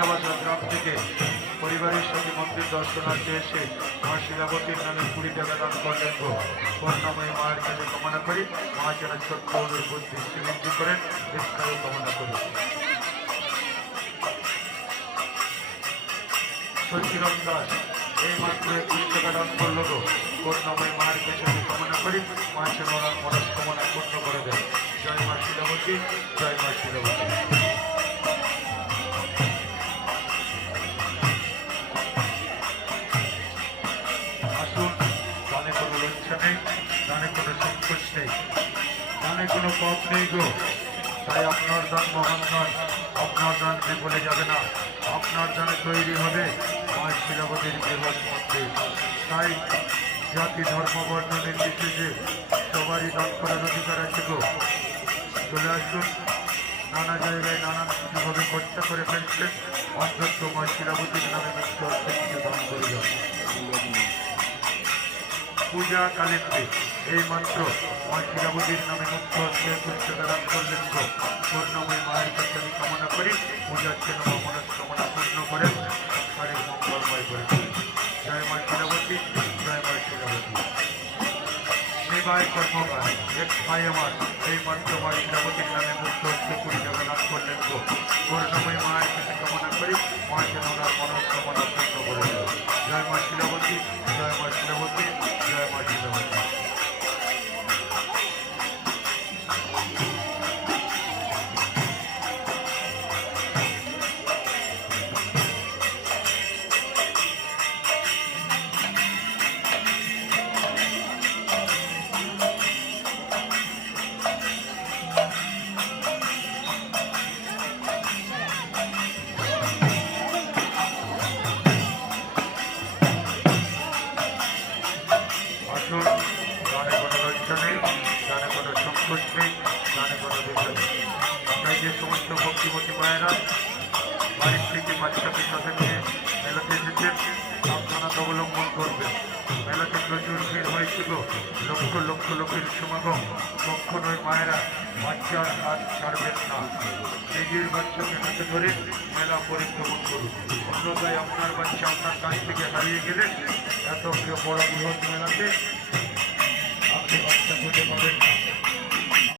কালিয়াবাজার গ্রাম থেকে পরিবারের সঙ্গে মন্দির দর্শনার্থে এসে মা শিলাবতীর নামে 20 টাকা দান করলেন গো। করুণাময়ী মায়ের কাছে কামনা করি মা যেন ছোট্ট বুদ্ধি বৃদ্ধি করেন, দীর্ঘায়ু কামনা করি। সচিরম দাস এই মাত্র 21 টাকা দান করলো গো। করুণাময়ী মায়ের কাছে কামনা করি মা যেন ওনার মনস্কামনা পূর্ণ করে দেন। জয় মা শিলাবতী, জয় মা শিলাবতী। আসুন, দানে কোনো লজ্জা নেই, দানে কোনো সংকোচ নেই, দানে কোনো পাপ নেই গো। তাই আপনার দান মহান নয়, আপনার দান বিফলে যাবে না, আপনার দানে তৈরি হবে মা শিলাবতীর বৃহৎ মন্দির। তাই জাতি ধর্ম বর্ণ নির্বিশেষে সবারই দান করার অধিকার আছে গো। চলে আসুন, নানা জায়গায় নানান কিছুভাবে খরচা করে ফেলছেন, অন্তত মা শিলাবতীর নামে মৃত্যু অর্থনীতি দান করে যান। পূজা কালেন্দ্রে এই মন্ত্র মা শিলাবতীর নামে মুক্ত হচ্ছে 21 টাকা দান করলেন গো। পূর্ণময় মায়ের কাছে আমি কামনা করি পূজার জন্য মনস্কামনা পূর্ণ করেন, সংসারের মঙ্গলময় করে। জয় মা শিলাবতী, জয় মা শিলাবতী। সেবায় কর্মকার এক ভাই আমার এই মন্ত্র মা শিলাবতীর নামে মুক্ত হচ্ছে 20 টাকা দান করলেন গো। পূর্ণময় মায়ের কাছে কামনা করি মা যেন ওনার মনস্কামনা পূর্ণ করে দেয়। জয় মা শিলাবতী, জয় মা শিলাবতী, জয় মা শিলাবতী। আসুন, গানে কোনো লজ্জা নেই, গানে কোনো সংকোচ নেই, গানে কোনো বিষয় নেই। তাই যে সমস্ত ভক্তিমতী মায়েরা বাড়ির থেকে বাচ্চাকে সাথে নিয়ে মেলাতে এসেছেন সাবধানতা অবলম্বন করবেন। মেলাতে প্রচুর ভিড় হয়েছিল, লক্ষ লক্ষ লোকের সমাগম। কখনোই মায়েরা বাচ্চার হাত ছাড়বেন না, নিজের বাচ্চাকে হাতে ধরে মেলা পরিক্রমণ করুন। অন্যথায় আপনার বাচ্চা আপনার কাছ থেকে হারিয়ে গেলে এত বড় বৃহৎ মেলাতে আপনি বাচ্চা খুঁজে পাবেন না।